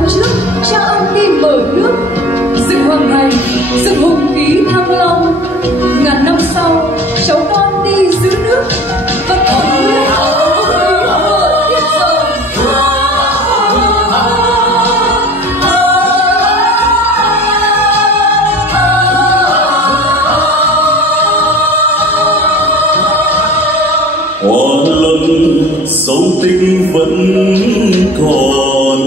năm trước, cha ông đi mở nước, dựng hoàng thành, dựng hùng khí Thăng Long. Ngàn năm sau, cháu con đi giữ nước và còn nguyên hùng khí của Thiên Giờ. Hoa lâm dấu tích vẫn còn,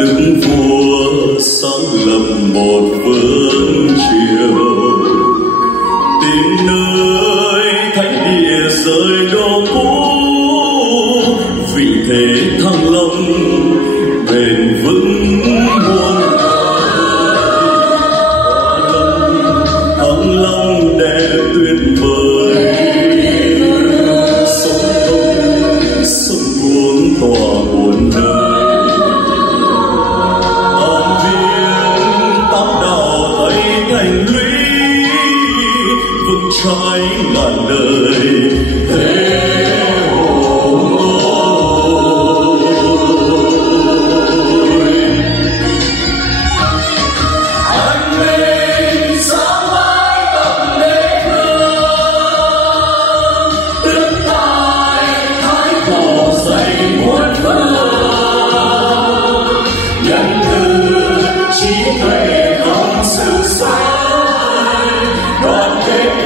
đứng vua sáng lập một vương triều, tìm nơi thánh địa rời đô cũ, vị thế Thăng Long bền vững muôn đời. Thăng Long đẹp tuyệt vời, tỏa muôn nơi. Tam viên tám đạo thấy thành lũy, vững trái ngàn đời.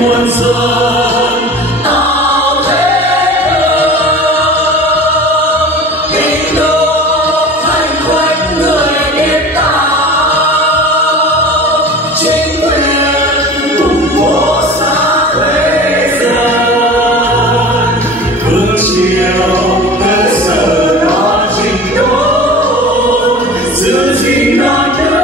Muôn dân tạo thế cường, kinh đô thành quanh người biết tạo, chính quyền cùng quốc xã thế dân, vương triều cơ sở đó trình đốn, giữ gìn non nước.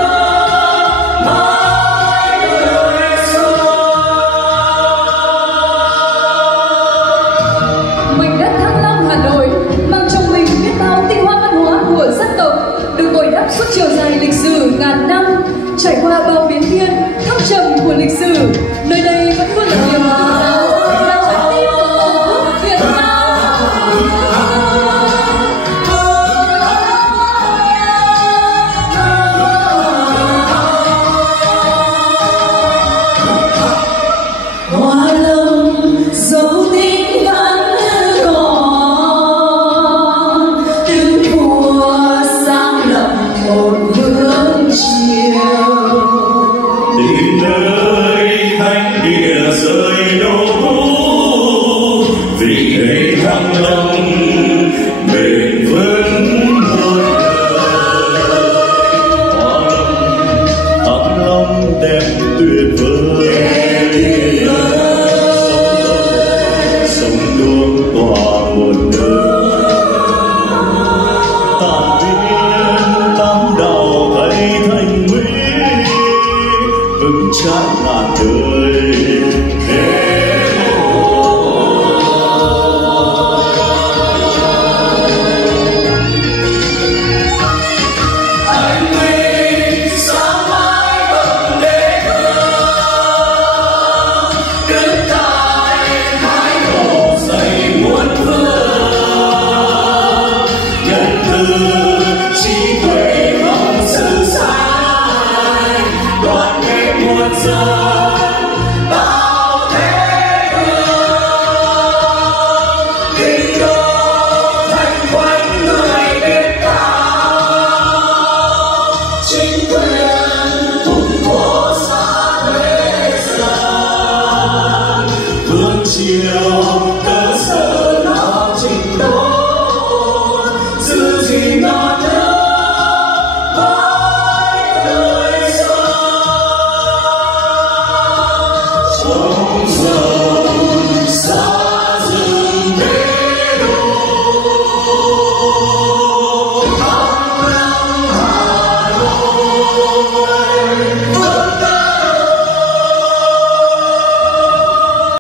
Suốt chiều dài lịch sử ngàn năm, trải qua bao biến thiên thăng trầm của lịch sử, nơi đây vẫn luôn là niềm tự hào, là trái tim của Tổ quốc Việt Nam. Hoa lâm dấu tích vẫn còn, đứng vua sáng lập một vương triều, tìm nơi thánh địa rời đô cũ, vì thế Thăng Long bền vững muôn đời. Thăng Long đẹp tuyệt vời, sông đuông tỏa muôn nơi. Tam viên tám đạo thấy thành lũy, vững trái ngàn đời. Chiều